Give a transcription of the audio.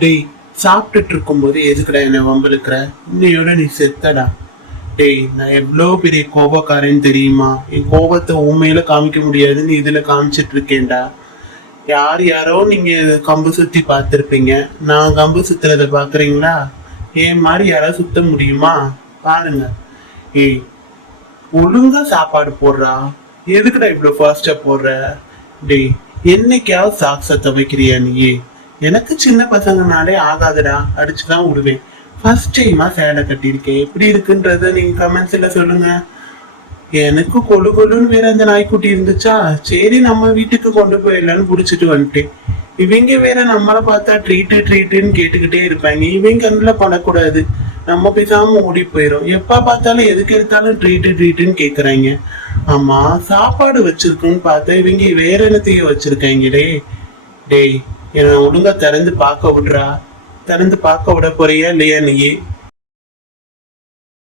டேய், சாப்பிட்டுட்டு இருக்கும்போது எதுக்குடா என்ன வம்பிழுக்கிற? இன்னையோட நீ செத்தடா. டேய், நான் எவ்வளவு பெரிய கோபக்காரன்னு தெரியுமா? என் கோபத்தை உண்மையில காமிக்க முடியாதுன்னு இதுல காமிச்சிட்டு இருக்கேன்டா. யார் யாரோ நீங்க கம்பு சுத்தி பார்த்திருப்பீங்க. நான் கம்பு சுத்துறத பாக்குறீங்களா? ஏன் மாதிரி யாராவது சுத்த முடியுமா? பாருங்க. ஏய், ஒழுங்கா சாப்பாடு போடுறா. எதுக்குடா இவ்வளவு ஃபாஸ்டா போடுற? டேய், என்னைக்காவது சாக்ஸ துவைக்கிறியா நீ? எனக்கு சின்ன பசங்கனாலே ஆகாதுடா, அடிச்சுதான் விடுவேன். ஃபர்ஸ்ட் டைமா சேலை கட்டியிருக்கேன், எப்படி இருக்குன்றத நீங்க கமெண்ட்ஸ்ல சொல்லுங்க. எனக்கு கொழு கொழுன்னு வேற அந்த நாய்க்குட்டி இருந்துச்சா, சரி நம்ம வீட்டுக்கு கொண்டு போயிடலான்னு புடிச்சிட்டு வந்துட்டேன். இவங்க வேற நம்மளை பார்த்தா ட்ரீட்டு ட்ரீட்டுன்னு கேட்டுக்கிட்டே இருப்பாங்க. இவங்க கண்ணில் படக்கூடாது, நம்ம பேசாம ஓடி போயிடும். எப்ப பார்த்தாலும் எதுக்கு எடுத்தாலும் ட்ரீட்டு ட்ரீட்டுன்னு கேக்குறாங்க. ஆமா, சாப்பாடு வச்சிருக்குன்னு பார்த்தா இவங்க வேற என்னத்தையும் வச்சிருக்காங்களே. டேய், என்ன ஒழுங்கா திறந்து பார்க்க விடுறா. திறந்து பார்க்க விட போறியா இல்லையா நீ?